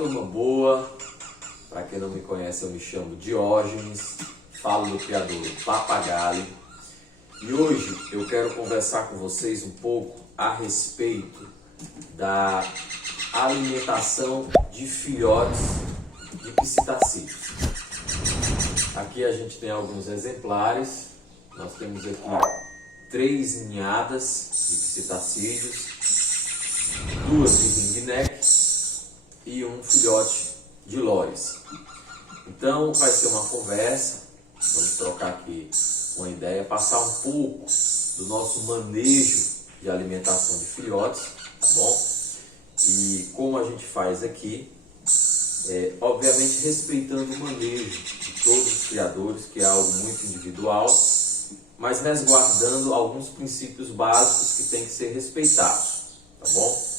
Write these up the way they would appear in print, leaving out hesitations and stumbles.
turma boa. Para quem não me conhece, eu me chamo Diógenes, falo do criador Papagaio. E hoje eu quero conversar com vocês um pouco a respeito da alimentação de filhotes de psitacídeos. Aqui a gente tem alguns exemplares. Nós temos aqui 3 ninhadas de psitacídeos, 2 de ringneck e um filhote de lores. Então vai ser uma conversa, vamos trocar aqui uma ideia, passar um pouco do nosso manejo de alimentação de filhotes, tá bom? E como a gente faz aqui, obviamente respeitando o manejo de todos os criadores, que é algo muito individual, mas resguardando alguns princípios básicos que tem que ser respeitados, tá bom?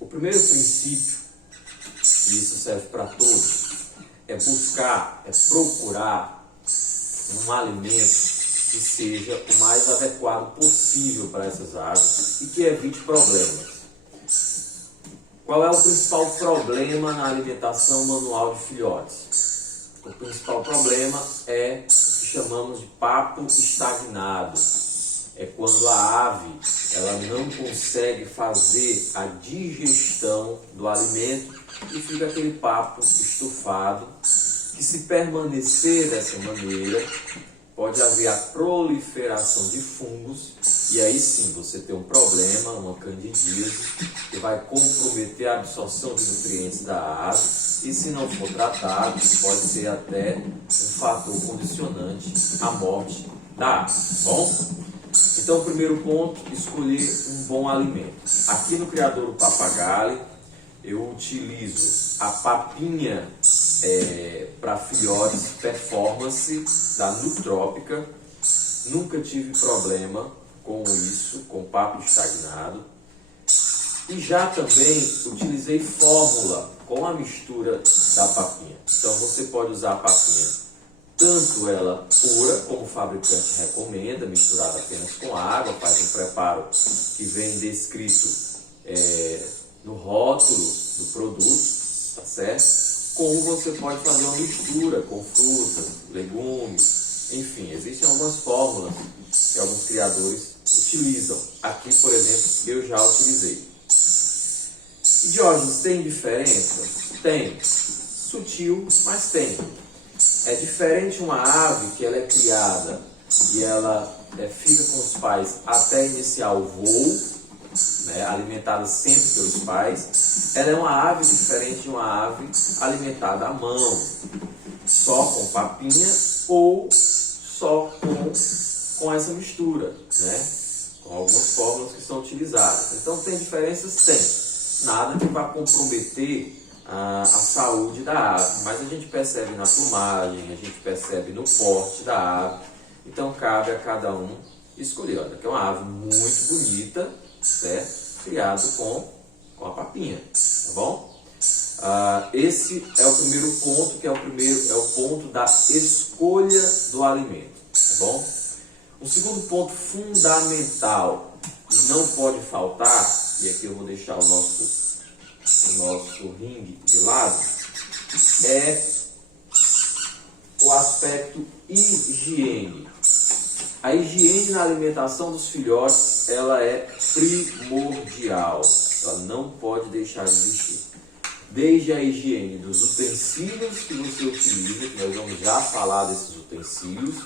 O primeiro princípio, e isso serve para todos, é buscar, é procurar um alimento que seja o mais adequado possível para essas aves e que evite problemas. Qual é o principal problema na alimentação manual de filhotes? O principal problema é o que chamamos de papo estagnado. É quando a ave ela não consegue fazer a digestão do alimento e fica aquele papo estufado, que se permanecer dessa maneira, pode haver a proliferação de fungos e aí sim você tem um problema, uma candidíase, que vai comprometer a absorção de nutrientes da ave e se não for tratado, pode ser até um fator condicionante à morte da ave, bom? Então, o primeiro ponto, escolher um bom alimento. Aqui no criador Papagaio, eu utilizo a papinha para filhotes performance da Nutrópica. Nunca tive problema com isso, com papo estagnado. E já também utilizei fórmula com a mistura da papinha. Então, você pode usar a papinha tanto ela pura, como o fabricante recomenda, misturada apenas com água, faz um preparo que vem descrito no rótulo do produto, tá certo? Como você pode fazer uma mistura com frutas, legumes, enfim, existem algumas fórmulas que alguns criadores utilizam. Aqui, por exemplo, eu já utilizei. E Diógenes, tem diferença? Tem. Sutil, mas tem. É diferente uma ave que ela é criada e ela fica com os pais até iniciar o voo, né, alimentada sempre pelos pais. Ela é uma ave diferente de uma ave alimentada à mão, só com papinha ou só com essa mistura, né, com algumas fórmulas que são utilizadas. Então tem diferenças? Tem. Nada que vá comprometer a saúde da ave, mas a gente percebe na plumagem, a gente percebe no porte da ave, então cabe a cada um escolher. Olha, que é uma ave muito bonita, certo? Criado com a papinha, tá bom? Esse é o primeiro ponto, que é o ponto da escolha do alimento, tá bom? O segundo ponto fundamental, e não pode faltar, e aqui eu vou deixar o nosso ringue de lado, é o aspecto higiene. A higiene na alimentação dos filhotes, ela é primordial, ela não pode deixar de existir. Desde a higiene dos utensílios que você utiliza, que nós vamos já falar desses utensílios,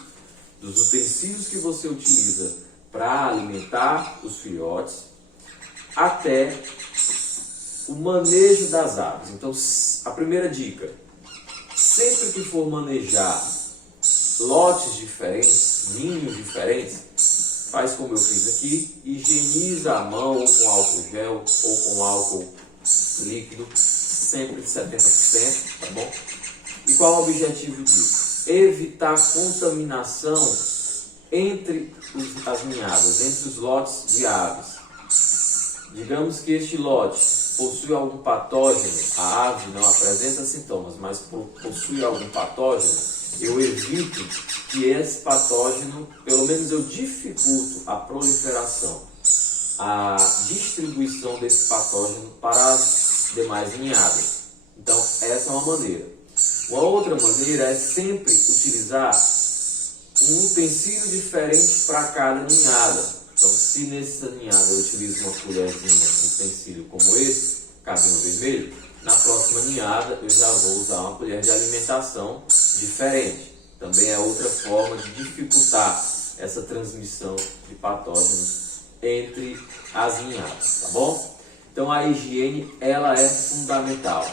dos utensílios que você utiliza para alimentar os filhotes, até o manejo das aves. Então, a primeira dica, sempre que for manejar lotes diferentes, ninhos diferentes, faz como eu fiz aqui, higieniza a mão ou com álcool gel ou com álcool líquido, sempre 70%, tá bom? E qual é o objetivo disso? Evitar contaminação entre as ninhadas, entre os lotes de aves. Digamos que este lote possui algum patógeno, a ave não apresenta sintomas, mas possui algum patógeno, eu evito que esse patógeno, pelo menos eu dificulto a proliferação. a distribuição desse patógeno para as demais ninhadas. Então, essa é uma maneira. Uma outra maneira é sempre utilizar um utensílio diferente para cada ninhada. Então, se nessa ninhada eu utilizo uma colherzinha, um utensílio como esse, cabinho vermelho, na próxima ninhada eu já vou usar uma colher de alimentação diferente. Também é outra forma de dificultar essa transmissão de patógenos entre as ninhadas, tá bom? Então a higiene, ela é fundamental.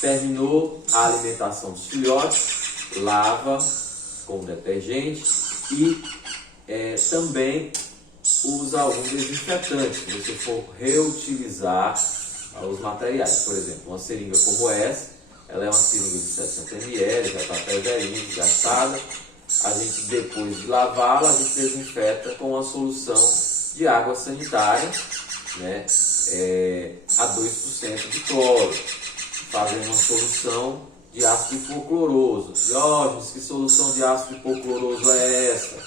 Terminou a alimentação dos filhotes, lava com detergente e também usa algum desinfetante, se você for reutilizar os materiais. Por exemplo, uma seringa como essa, ela é uma seringa de 60 ml, já está até velhinha, desgastada. A gente, depois de lavá-la, a gente desinfeta com uma solução de água sanitária, né, a 2% de cloro, fazendo uma solução de ácido hipocloroso. Diógenes, que solução de ácido hipocloroso é essa?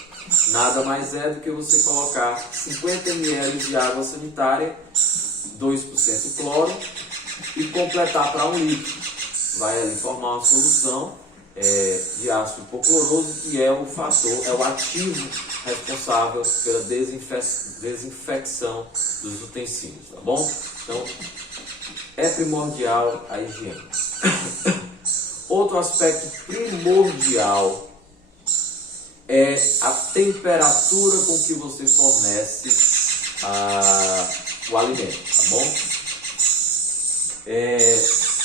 Nada mais é do que você colocar 50 ml de água sanitária, 2% cloro, e completar para 1 litro. Vai ali formar uma solução de ácido hipocloroso, que é o fator, é o ativo responsável pela desinfecção dos utensílios, tá bom? Então, é primordial a higiene. Outro aspecto primordial é a temperatura com que você fornece o alimento, tá bom?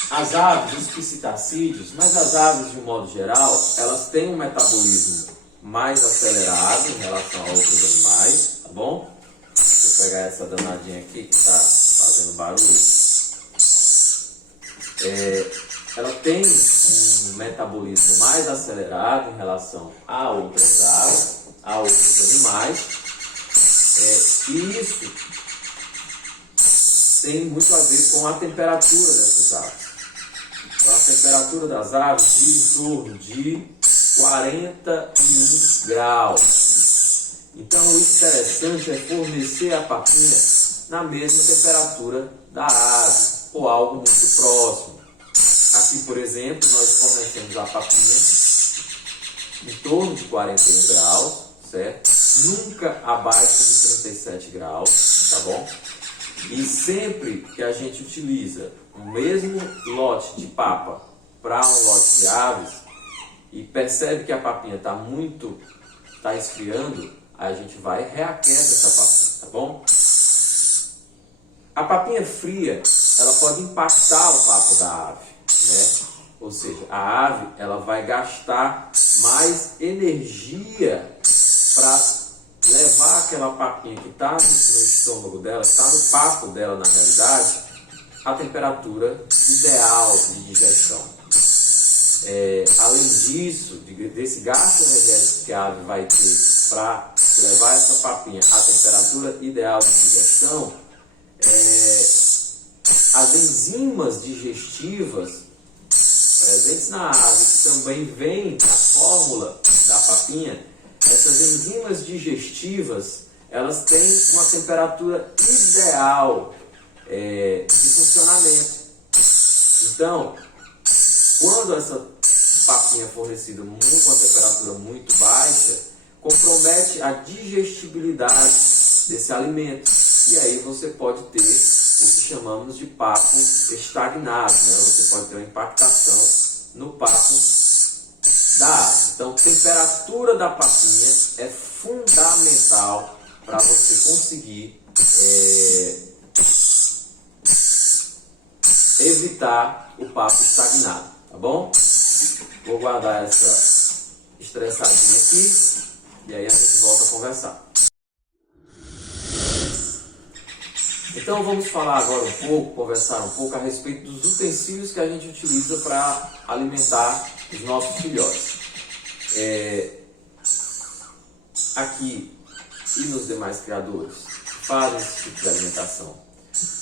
As aves, os psitacídeos, mas as aves de um modo geral, elas têm um metabolismo mais acelerado em relação a outros animais, tá bom? Deixa eu pegar essa danadinha aqui que está fazendo barulho. Ela tem um metabolismo mais acelerado em relação a outras aves, a outros animais, e isso tem muito a ver com a temperatura dessas aves. Então, a temperatura das aves gira em torno de 41 graus. Então, o interessante é fornecer a papinha na mesma temperatura da ave, ou algo muito próximo. Aqui, por exemplo, nós fornecemos a papinha em torno de 41 graus, certo? Nunca abaixo de 37 graus, tá bom? E sempre que a gente utiliza o mesmo lote de papa para um lote de aves e percebe que a papinha está esfriando, a gente vai reaquecer essa papinha, tá bom? A papinha fria, ela pode impactar o papo da ave, né? Ou seja, a ave, ela vai gastar mais energia para levar aquela papinha que está no estômago dela, que está no papo dela na realidade, a temperatura ideal de digestão. Além disso, desse gasto energético que a ave vai ter para levar essa papinha à temperatura ideal de digestão, as enzimas digestivas presentes na ave, que também vêm na fórmula da papinha, essas enzimas digestivas, elas têm uma temperatura ideal de funcionamento. Então, quando essa papinha é fornecida com uma temperatura muito baixa, compromete a digestibilidade desse alimento. E aí você pode ter o que chamamos de papo estagnado, né? Você pode ter uma impactação no papo da ave. Então, temperatura da papinha é fundamental para você conseguir evitar o papo estagnado, tá bom? Vou guardar essa estressadinha aqui e aí a gente volta a conversar. Então vamos falar agora conversar um pouco a respeito dos utensílios que a gente utiliza para alimentar os nossos filhotes. Aqui e nos demais criadores que fazem esse tipo de alimentação,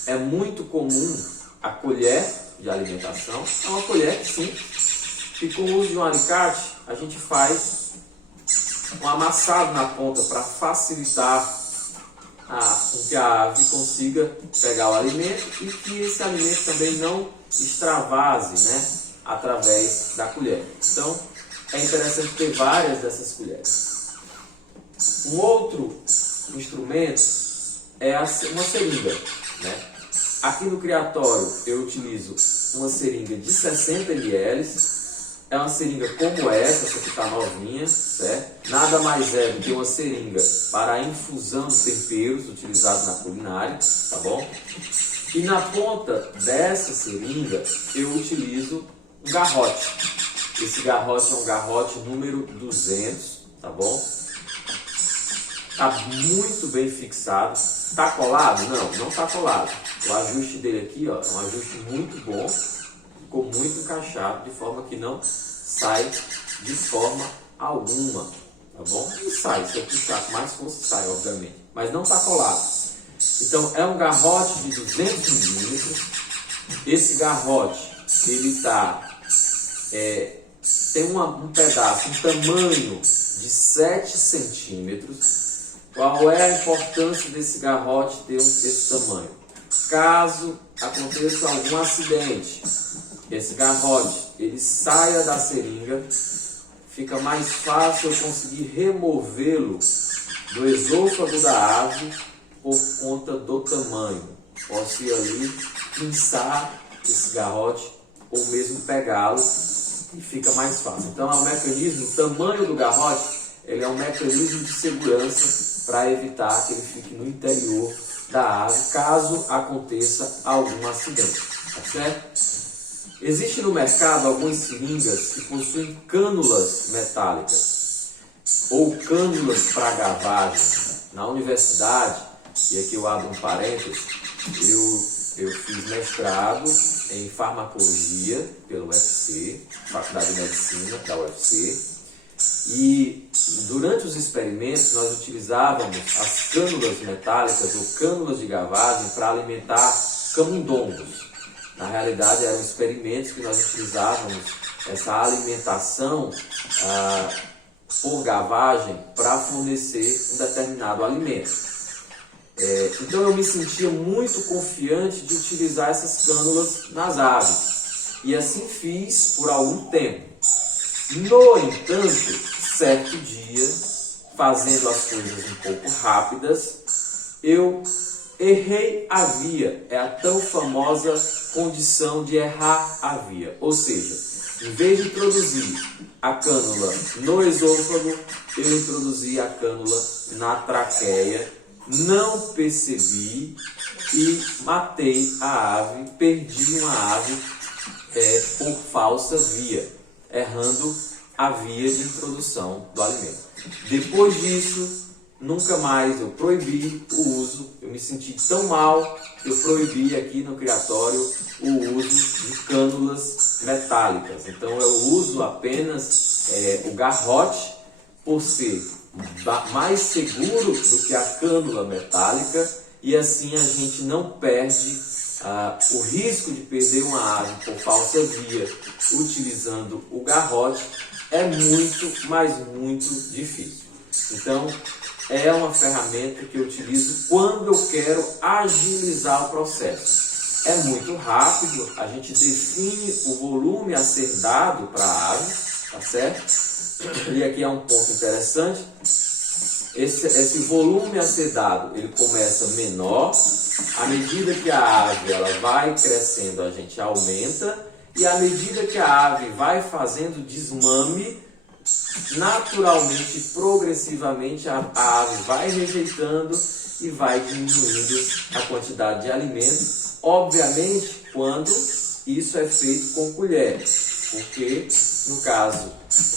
é muito comum a colher de alimentação, é uma colher simples, e com o uso de um alicate a gente faz um amassado na ponta para facilitar com que a ave consiga pegar o alimento e que esse alimento também não extravase, né, através da colher. Então, é interessante ter várias dessas colheres. Um outro instrumento é uma seringa, né? Aqui no criatório eu utilizo uma seringa de 60 ml. É uma seringa como essa que está novinha, certo? Nada mais é do que uma seringa para a infusão de temperos utilizados na culinária, tá bom? E na ponta dessa seringa eu utilizo um garrote. Esse garrote é um garrote número 200, tá bom? Está muito bem fixado. Está colado? Não, não está colado. O ajuste dele aqui, ó, é um ajuste muito bom. Ficou muito encaixado, de forma que não sai de forma alguma, tá bom? E sai, se eu puxar com mais força, sai, obviamente. Mas não está colado. Então, é um garrote de 200 milímetros. Esse garrote, ele tem um pedaço, um tamanho de 7 centímetros. Qual é a importância desse garrote ter esse tamanho? Caso aconteça algum acidente, esse garrote ele saia da seringa, fica mais fácil eu conseguir removê-lo do esôfago da ave por conta do tamanho. Posso ir ali, pinçar esse garrote ou mesmo pegá-lo e fica mais fácil. Então é um mecanismo, o tamanho do garrote, ele é um mecanismo de segurança para evitar que ele fique no interior da ave, caso aconteça algum acidente, tá certo? Existe no mercado algumas seringas que possuem cânulas metálicas ou cânulas para gavagem. Na universidade, e aqui eu abro um parênteses, eu fiz mestrado em farmacologia pela UFC, Faculdade de Medicina da UFC, e durante os experimentos nós utilizávamos as cânulas metálicas ou cânulas de gavagem para alimentar camundongos. Na realidade eram experimentos que nós utilizávamos essa alimentação por gavagem para fornecer um determinado alimento. Então eu me sentia muito confiante de utilizar essas cânulas nas aves e assim fiz por algum tempo. No entanto, certo dia, fazendo as coisas um pouco rápidas, eu errei a via. É a tão famosa condição de errar a via. Ou seja, em vez de introduzir a cânula no esôfago, eu introduzi a cânula na traqueia, não percebi e matei a ave, perdi uma ave por falsa via, errando a via de introdução do alimento. Depois disso, nunca mais eu proibi o uso. Eu me senti tão mal que eu proibi aqui no criatório o uso de cânulas metálicas. Então eu uso apenas o garrote por ser mais seguro do que a cânula metálica e assim a gente não perde o risco de perder uma ave por falsa via utilizando o garrote. É muito, mas muito difícil. Então, é uma ferramenta que eu utilizo quando eu quero agilizar o processo. É muito rápido, a gente define o volume a ser dado para a ave, tá certo? E aqui é um ponto interessante. Esse volume a ser dado, ele começa menor. À medida que a ave ela vai crescendo, a gente aumenta. E à medida que a ave vai fazendo desmame, naturalmente, progressivamente, a ave vai rejeitando e vai diminuindo a quantidade de alimento. Obviamente, quando isso é feito com colher, porque no caso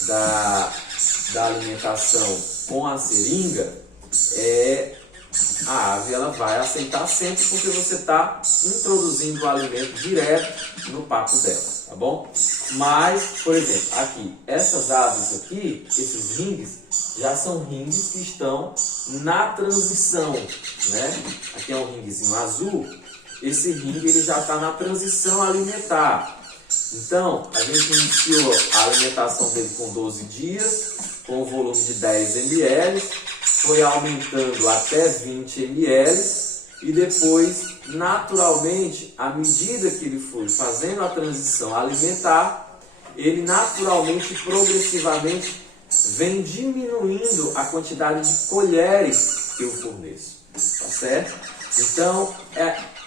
da alimentação com a seringa, a ave ela vai aceitar sempre porque você está introduzindo o alimento direto no papo dela, tá bom? Mas, por exemplo, aqui, essas aves aqui, esses ringues, já são ringues que estão na transição, né? Aqui é um ringuezinho azul, esse ringue ele já está na transição alimentar. Então, a gente iniciou a alimentação dele com 12 dias, com o volume de 10 ml, foi aumentando até 20 ml e depois, naturalmente, à medida que ele foi fazendo a transição alimentar, ele naturalmente, progressivamente, vem diminuindo a quantidade de colheres que eu forneço, tá certo? Então,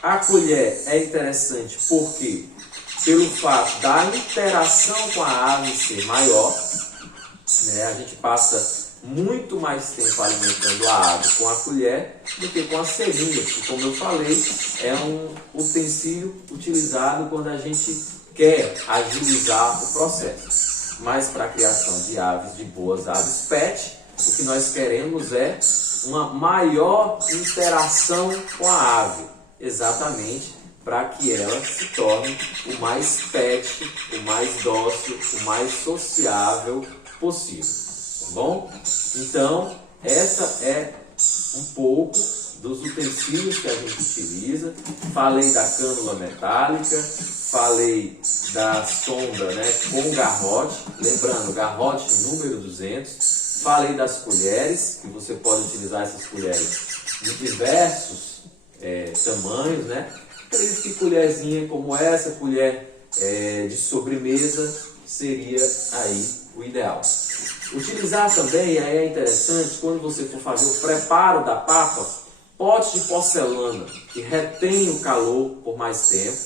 a colher é interessante porque, pelo fato da interação com a ave ser maior, né, a gente passa muito mais tempo alimentando a ave com a colher do que com a seringa, que, como eu falei, é um utensílio utilizado quando a gente quer agilizar o processo. Mas para a criação de aves, de boas aves PET, o que nós queremos é uma maior interação com a ave, exatamente para que ela se torne o mais PET, o mais dócil, o mais sociável possível, tá bom? Então, essa é um pouco dos utensílios que a gente utiliza. Falei da cânula metálica, falei da sonda, né, com garrote, lembrando, garrote número 200. Falei das colheres, que você pode utilizar essas colheres de diversos tamanhos, né? Acredito que colherzinha como essa, colher de sobremesa, seria aí o ideal. Utilizar também, aí é interessante, quando você for fazer o preparo da papa, pote de porcelana, que retém o calor por mais tempo.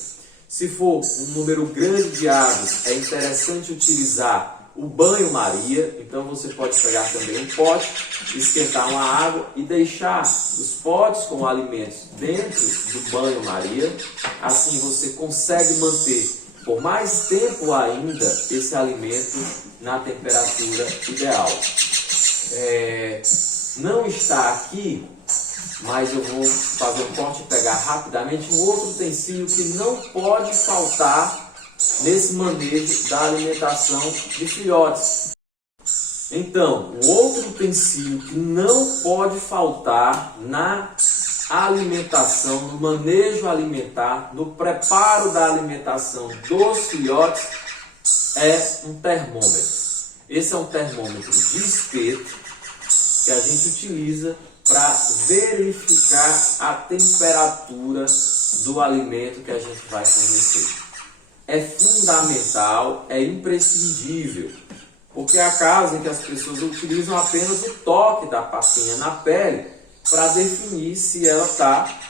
Se for um número grande de aves, é interessante utilizar o banho-maria. Então você pode pegar também um pote, esquentar uma água e deixar os potes com alimentos dentro do banho-maria. Assim você consegue manter por mais tempo ainda esse alimento na temperatura ideal. Não está aqui, mas eu vou fazer um corte e pegar rapidamente um outro utensílio que não pode faltar nesse manejo da alimentação de filhotes. Então, um outro utensílio que não pode faltar na alimentação, no manejo alimentar, no preparo da alimentação dos filhotes, é um termômetro. Esse é um termômetro de espeto que a gente utiliza para verificar a temperatura do alimento que a gente vai fornecer. É fundamental, é imprescindível, porque há casos em que as pessoas utilizam apenas o toque da papinha na pele para definir se ela está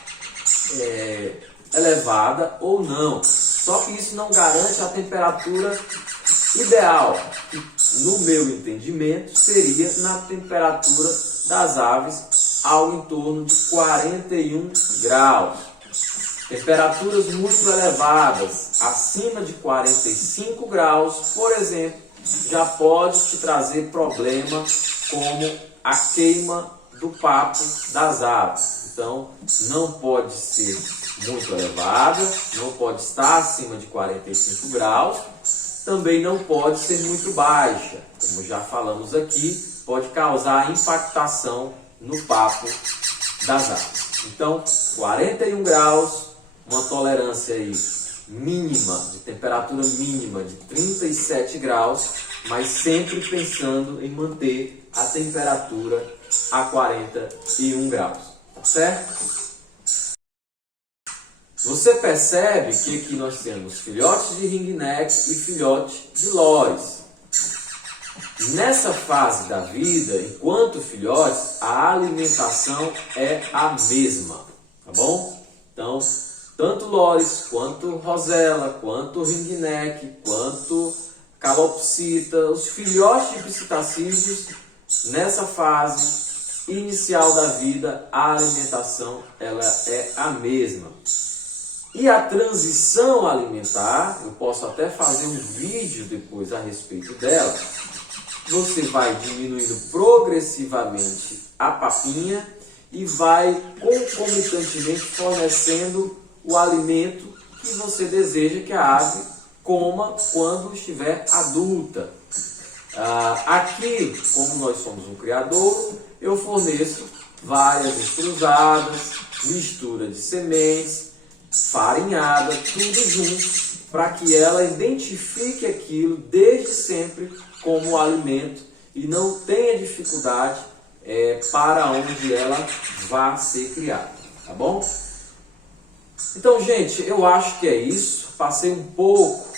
elevada ou não. Só que isso não garante a temperatura ideal, que no meu entendimento seria na temperatura das aves ao em torno de 41 graus. Temperaturas muito elevadas, acima de 45 graus, por exemplo, já pode te trazer problema como a queima do papo das aves. Então, não pode ser muito elevada, não pode estar acima de 45 graus, também não pode ser muito baixa. Como já falamos aqui, pode causar impactação no papo das aves. Então, 41 graus, uma tolerância aí mínima, de temperatura mínima de 37 graus, mas sempre pensando em manter a temperatura a 41 graus, tá certo? Você percebe que aqui nós temos filhotes de ringneck e filhote de lores. Nessa fase da vida, enquanto filhotes, a alimentação é a mesma, tá bom? Então, tanto lores, quanto rosella, quanto ringneck, quanto calopsita, os filhotes de psitacídeos, nessa fase inicial da vida, a alimentação ela é a mesma. E a transição alimentar, eu posso até fazer um vídeo depois a respeito dela. Você vai diminuindo progressivamente a papinha e vai concomitantemente fornecendo o alimento que você deseja que a ave coma quando estiver adulta. Aqui, como nós somos um criador, eu forneço várias estrusadas, mistura de sementes, farinhada, tudo junto, para que ela identifique aquilo desde sempre como alimento e não tenha dificuldade para onde ela vai ser criada, tá bom? Então, gente, eu acho que é isso. Passei um pouco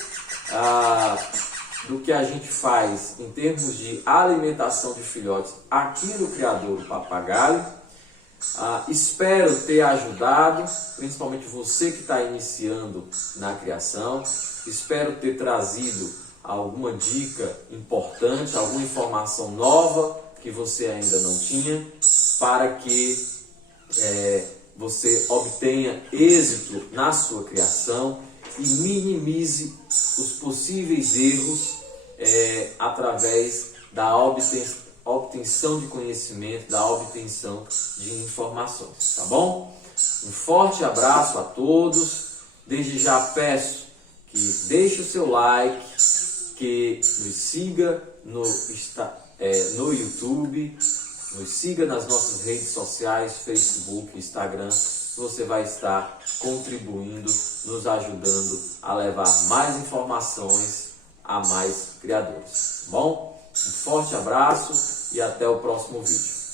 do que a gente faz em termos de alimentação de filhotes aqui no Criadouro Papagaio. Espero ter ajudado, principalmente você que está iniciando na criação. Espero ter trazido alguma dica importante, alguma informação nova que você ainda não tinha, para que você obtenha êxito na sua criação e minimize os possíveis erros através da obtenção de conhecimento, da obtenção de informações, tá bom? Um forte abraço a todos. Desde já peço que deixe o seu like, que nos siga no YouTube, nos siga nas nossas redes sociais, Facebook, Instagram. Você vai estar contribuindo, nos ajudando a levar mais informações a mais criadores. Bom? Um forte abraço e até o próximo vídeo.